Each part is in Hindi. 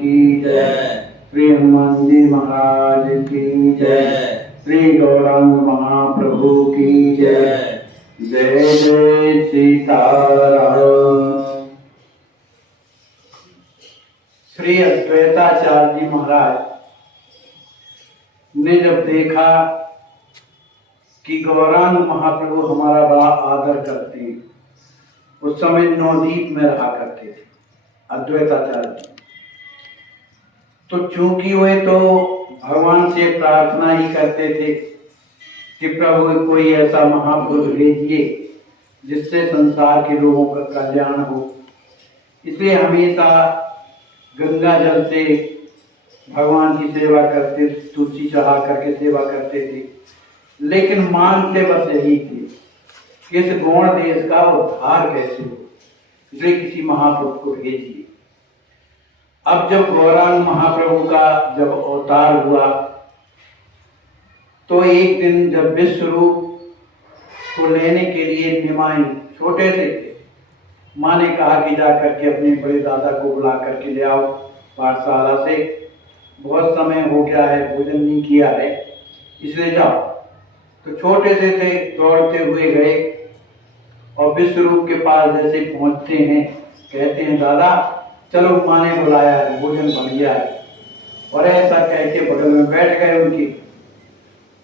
की जय। श्री हनुमान जी महाराज की जय। श्री गौरांग महाप्रभु की जय। जय जय सीताराम। श्री अद्वैताचार्य जी महाराज ने जब देखा कि गौरांग महाप्रभु हमारा बड़ा आदर करते हैं, उस समय नवदीप में रहा करते थे अद्वैताचार्य। तो चूंकि वे तो भगवान से प्रार्थना ही करते थे कि प्रभु कोई ऐसा महापुरुष भेजिए जिससे संसार के लोगों का कल्याण हो, इसलिए हमेशा गंगा जल से भगवान की सेवा करते, तुलसी चढ़ा करके सेवा करते थे। लेकिन मांगते बस यही थे कि इस गौण देश का उद्धार कैसे हो, इसलिए किसी महापुरुष को भेजिए। अब जब गौरांग महाप्रभु का जब अवतार हुआ तो एक दिन जब विश्वरूप को लेने के लिए निमाई छोटे से थे, माँ ने कहा कि जाकर के अपने बड़े दादा को बुला करके ले आओ पाठशाला से, बहुत समय हो गया है, भोजन नहीं किया है, इसलिए जाओ। तो छोटे से थे, दौड़ते हुए गए और विश्वरूप के पास जैसे पहुंचते हैं, कहते हैं दादा चलो माँ ने बुलाया है, भोजन बन गया है, और ऐसा कह के बगल में बैठ गए उनके।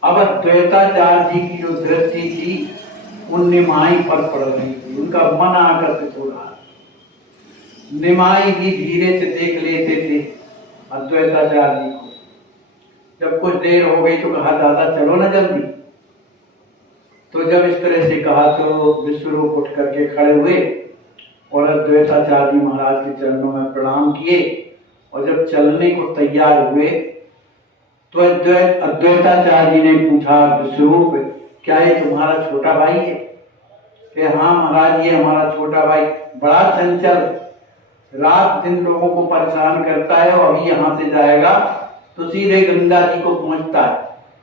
अब अद्वैताचार्य जी की जो दृष्टि थी उन निमाई पर पड़ रही थी, उनका मन आकर्षित हो रहा। निमाई भी धीरे से देख लेते थे अद्वैताचार्य जी को। जब कुछ देर हो गई तो कहा दादा चलो ना जल्दी। तो जब इस तरह से कहा तो विश्वरूप उठ करके खड़े हुए और अद्वैताचार्य जी महाराज के चरणों में प्रणाम किए, और जब चलने को तैयार हुए तो अद्वैताचार्य जी ने पूछा विश्वरूप क्या ये तुम्हारा छोटा भाई है? कि हाँ महाराज ये हमारा छोटा भाई, बड़ा चंचल, रात दिन लोगों को परेशान करता है, और अभी यहाँ से जाएगा तो सीधे गंगा जी को पहुंचता है,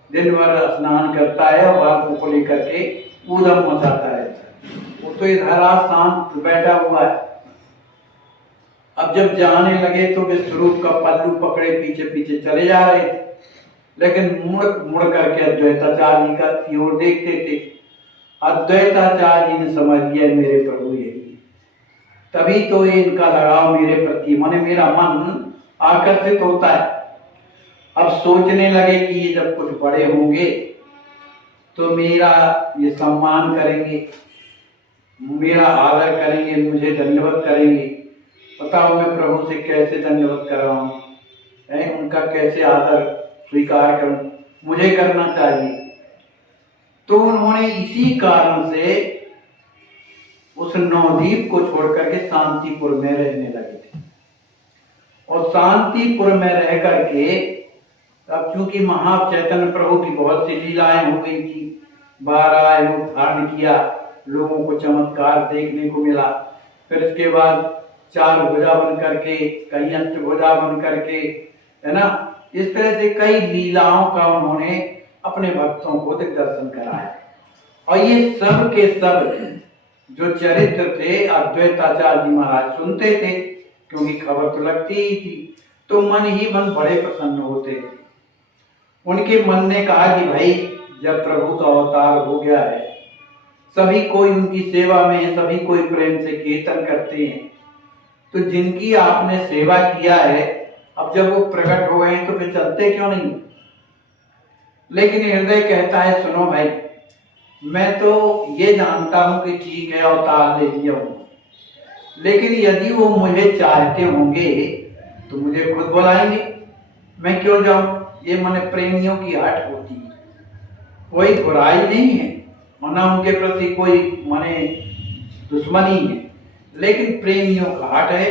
दिन भर स्नान करता है और बालकों को लेकर के ऊधम मचाता रहता है। वो तो इधर शांत बैठा हुआ है। अब जब जाने लगे तो विश्वरूप का पल्लू पकड़े पीछे पीछे चले जा रहे थे, लेकिन मुड़ मुड़ करके अद्वैताचार्य जी की ओर देखते थे। अद्वैताचार्य जी ने समझ लिया मेरे प्रभु यही, तभी तो ये इनका लगाव मेरे प्रति, माने मेरा मन आकर्षित होता है। अब सोचने लगे कि ये जब कुछ बड़े होंगे तो मेरा ये सम्मान करेंगे, मेरा आदर करेंगे, मुझे दंडवत करेंगे। बताओ मैं प्रभु से कैसे दंडवत कराऊं, उनका कैसे आदर स्वीकार करूं, मुझे करना चाहिए। तो उन्होंने इसी कारण से उस नवदीप को छोड़कर के शांतिपुर में रहने लगे थे। और शांतिपुर में रह करके अब चूंकि महाचैतन्य प्रभु की बहुत सी लीलाएं हो गई थी, 12 रूप धारण किया, लोगों को चमत्कार देखने को मिला। फिर इसके बाद 4 भुजा बन करके, कहीं अष्टभुजा बन करके, है ना, इस तरह से कई लीलाओं का उन्होंने अपने भक्तों को दर्शन कराया। और ये सब के सब जो चरित्र थे अद्वैताचार्य जी महाराज सुनते थे, क्योंकि खबर तो लगती ही थी, तो मन ही मन बड़े प्रसन्न होते थे। उनके मन ने कहा कि भाई जब प्रभु का अवतार हो गया है, सभी कोई उनकी सेवा में है, सभी कोई प्रेम से कीर्तन करते हैं, तो जिनकी आपने सेवा किया है अब जब वो प्रकट हो गए तो फिर चलते क्यों नहीं? लेकिन हृदय कहता है सुनो भाई, मैं तो ये जानता हूं कि ठीक है अवतार ले लिया हूं, लेकिन यदि वो मुझे चाहते होंगे तो मुझे खुद बुलाएंगे, मैं क्यों जाऊं? ये मन प्रेमियों की हट होती है, कोई बुराई नहीं है, ना उनके प्रति कोई माने दुश्मनी है, लेकिन प्रेमियों का हट है,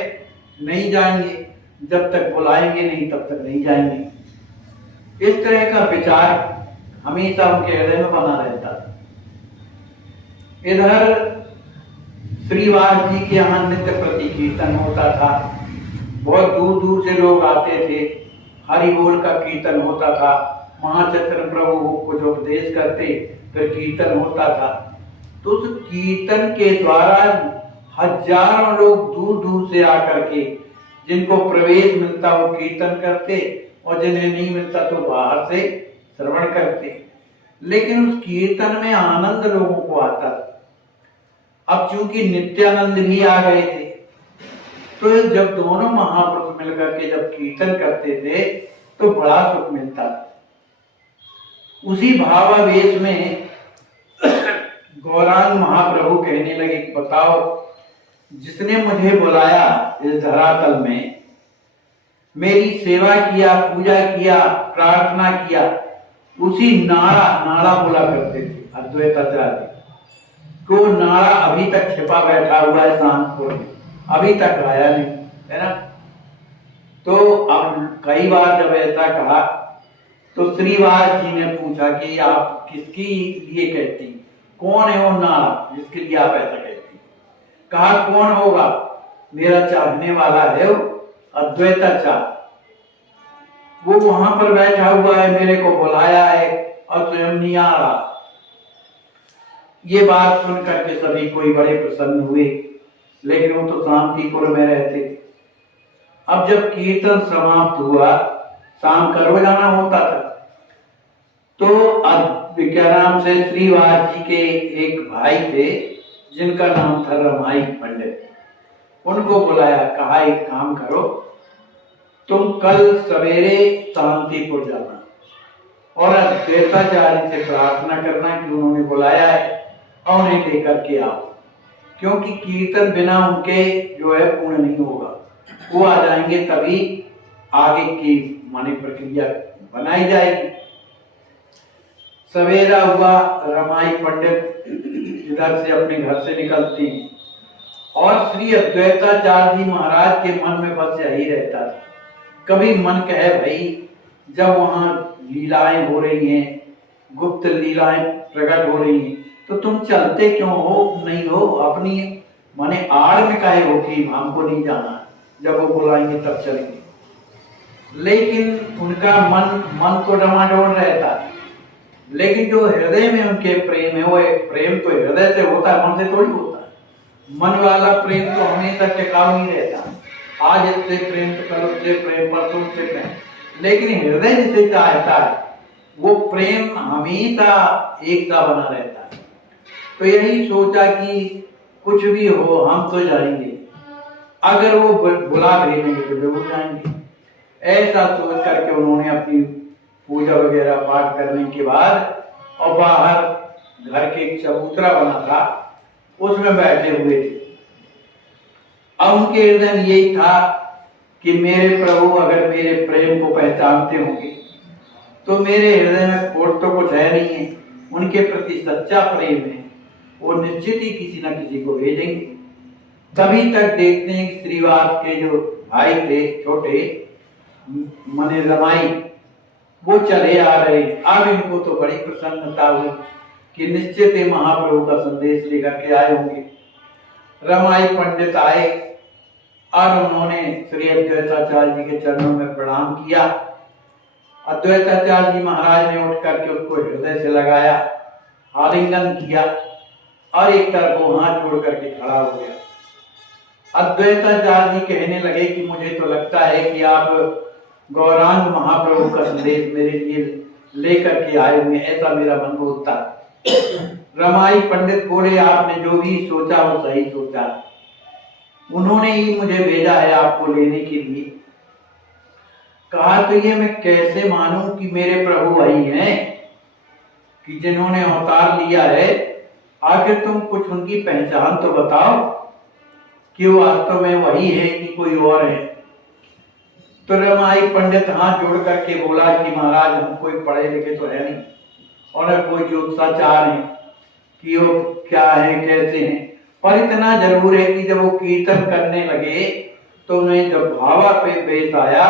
नहीं जाएंगे, जब तक बुलाएंगे नहीं तब तक नहीं जाएंगे। इस तरह का विचार हमेशा उनके हृदय में बना रहता था। इधर श्रीवास जी के यहाँ नित्य प्रति कीर्तन होता था, बहुत दूर दूर से लोग आते थे, हरि बोल का कीर्तन होता था, महाचैतन्य प्रभु कुछ उपदेश करते, फिर कीर्तन होता था। तो उस कीर्तन के द्वारा हजारों लोग दूर दूर से आकर के जिनको प्रवेश मिलता वो कीर्तन करते, और जिन्हें नहीं मिलता तो बाहर से श्रवण करते। लेकिन उस कीर्तन में आनंद लोगों को आता था। अब चूंकि नित्यानंद भी आ गए थे, तो जब दोनों महापुरुष मिलकर के जब कीर्तन करते थे तो बड़ा सुख मिलता था। उसी भावावेश में गौरांग महाप्रभु कहने लगे, बताओ जिसने मुझे बुलाया इस धरातल में, मेरी सेवा किया, पूजा किया, प्रार्थना किया, उसी नाड़ा बोला करते थे अद्वैताचार्य को। नाड़ा अभी तक छिपा बैठा हुआ है शांतपुर में, अभी तक आया नहीं, है ना। तो अब कई बार जब ऐसा कहा तो श्रीवास जी ने पूछा कि आप किसकी लिए कहती, कौन है वो नाड़ा जिसके लिए आप ऐसा कहती। कहा कौन होगा, मेरा चाहने वाला है वो अद्वैताचार्य, वो वहां पर बैठा हुआ है, मेरे को बुलाया है और स्वयं नहीं आ रहा। ये बात सुन करके सभी कोई बड़े प्रसन्न हुए, लेकिन वो तो शांतिपुर में रहते थे। अब जब कीर्तन समाप्त हुआ, शाम का रोजाना होता था, तो क्या नाम से श्रीवास जी के एक भाई थे जिनका नाम था रमाई पंडित, उनको बुलाया। कहा एक काम करो, तुम कल सवेरे शांतिपुर जाना और अद्वैताचार्य से प्रार्थना करना कि उन्होंने बुलाया है और उन्हें लेकर के आओ, क्योंकि कीर्तन बिना उनके जो है पूर्ण नहीं होगा। वो आ जाएंगे तभी आगे की मानी प्रक्रिया बनाई जाएगी। सवेरा हुआ, रमाई पंडित इधर से अपने घर से निकलती और श्री अद्वैताचार्य जी महाराज के मन में बस यही रहता था। कभी मन कहे भाई, जब वहां लीलाएं हो रही हैं, गुप्त लीलाएं प्रकट हो रही हैं, तो तुम चलते क्यों हो, नहीं हो अपनी माने आड़ में काहे हो कि हमको नहीं जाना, जब वो बुलाएंगे तब चलेंगे। लेकिन उनका मन तो डमाडोल रहता, लेकिन जो हृदय में उनके प्रेम है, वो प्रेम तो हृदय से होता है, मन से थोड़ी होता है। मन वाला प्रेम तो हमेशा टिकाऊ नहीं रहता, आज इससे प्रेम तो कल उससे प्रेम, परसों से प्रेम, लेकिन हृदय जिसे चाहता है वो प्रेम हमेशा एक सा बना रहता है। तो यही सोचा कि कुछ भी हो हम तो जाएंगे, अगर वो बुला भेजेंगे तो जरूर जाएंगे। ऐसा सोच करके उन्होंने अपनी पूजा वगैरह पाठ करने के बाद और बाहर घर के एक चबूतरा बना था उसमें बैठे हुए थे। अब उनके हृदय में यही था कि मेरे प्रभु अगर मेरे प्रेम को पहचानते होंगे तो मेरे हृदय में खोट तो कुछ है नहीं है, उनके प्रति सच्चा प्रेम है, वो निश्चित ही किसी न किसी को भेजेंगे। तभी तक देखते हैं कि श्रीवास के जो भाई थे छोटे मने रमाई, वो चले आ रहे। अब इनको तो बड़ी प्रसन्नता हुई कि निश्चित ही महाप्रभु का संदेश लेकर के आए होंगे। रमाई पंडित आए और उन्होंने श्री अद्वैताचार्य जी के चरणों में प्रणाम किया। अद्वैताचार्य जी महाराज ने उठ करके उसको हृदय से लगाया, आलिंगन किया और एक तरफ वो हाथ जोड़ करके खड़ा हो गया। अद्वैताचार्य जी कहने लगे कि मुझे तो लगता है कि आप गौरांग महाप्रभु का संदेश मेरे लिए लेकर के आए हुए, ऐसा मेरा मन बोलता। रमाई पंडित बोले, आपने जो भी सोचा वो सही सोचा, उन्होंने ही मुझे भेजा है आपको लेने के लिए। कहा तो ये मैं कैसे मानूं कि मेरे प्रभु वही हैं कि जिन्होंने अवतार लिया है, आखिर तुम कुछ उनकी पहचान तो बताओ कि वो वास्तव में वही है कि कोई और है। तो रमाई पंडित हाथ जोड़ करके बोला कि महाराज हम कोई पढ़े लिखे तो है नहीं और न कोई ज्योतिषाचार है कि वो क्या है कैसे हैं, पर इतना जरूर है कि जब वो कीर्तन करने लगे तो उन्हें जब भावा पे पेश आया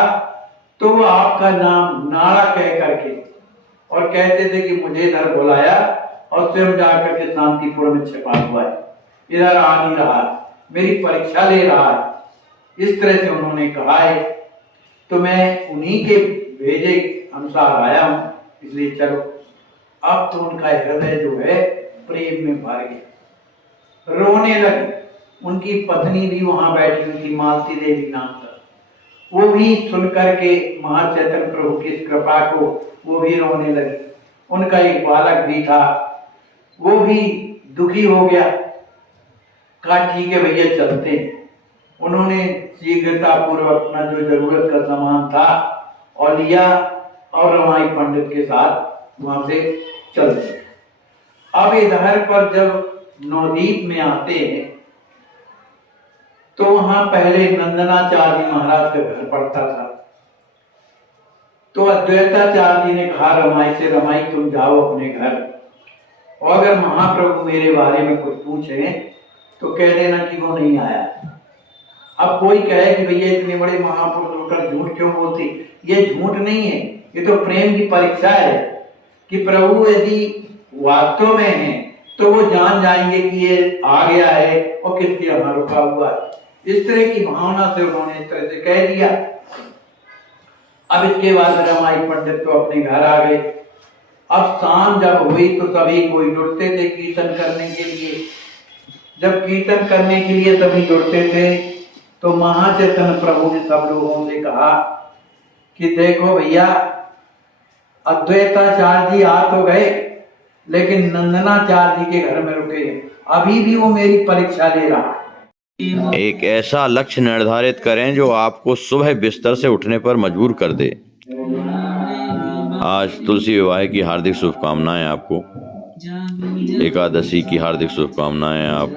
तो वो आपका नाम नाड़ा कह करके और कहते थे कि मुझे इधर बुलाया और स्वयं जाकर के शांतिपुर में छिपा हुआ है, इधर आ नहीं रहा, मेरी परीक्षा ले रहा है, इस तरह से उन्होंने कहा है। तो मैं उन्हीं के भेजे अनुसार आया हूं, इसलिए चलो। अब तो उनका हृदय जो है प्रेम में भर गया, रोने लगे। उनकी पत्नी भी वहां बैठी हुई थी, मालती देवी नाम था, वो भी सुन करके महाचैतन्य प्रभु की इस कृपा को वो भी रोने लगे। उनका एक बालक भी था, वो भी दुखी हो गया, कहा ठीक है भैया चलते हैं। उन्होंने शीघ्रता पूर्वक अपना जो जरूरत का सामान था और लिया और रमाई पंडित के साथ वहां से चल दिए। अब इधर पर जब नवदीप में आते हैं तो वहां पहले नंदनाचार्य महाराज का घर पड़ता था। तो अद्वैताचार्य जी ने कहा रमाई से, रमाई तुम जाओ अपने घर, और अगर महाप्रभु मेरे बारे में कुछ पूछे तो कह देना कि वो नहीं आया। अब कोई कहे कि भैया इतने बड़े महापुरुष होकर झूठ क्यों बोलते, ये झूठ नहीं है, ये तो प्रेम की परीक्षा है कि प्रभु यदि वास्तव में है तो वो जान जाएंगे कि ये आ गया है और किसके यहाँ रुका हुआ है। इस तरह की भावना से उन्होंने इस तरह से कह दिया। अब इसके बाद रमाई पंडित तो अपने घर आ गए। अब शाम जब हुई तो सभी कोई जुड़ते थे कीर्तन करने के लिए। जब कीर्तन करने के लिए सभी जुड़ते थे तो महाचैतन्य प्रभु ने सब लोगों से कहा कि देखो भैया, अद्वैताचार्य जी आ तो गए लेकिन नंदनाचार्य जी के घर में रुके, अभी भी वो मेरी परीक्षा ले रहा है। एक ऐसा लक्ष्य निर्धारित करें जो आपको सुबह बिस्तर से उठने पर मजबूर कर दे। आज तुलसी विवाह की हार्दिक शुभकामनाएं आपको, एकादशी की हार्दिक शुभकामनाएं आप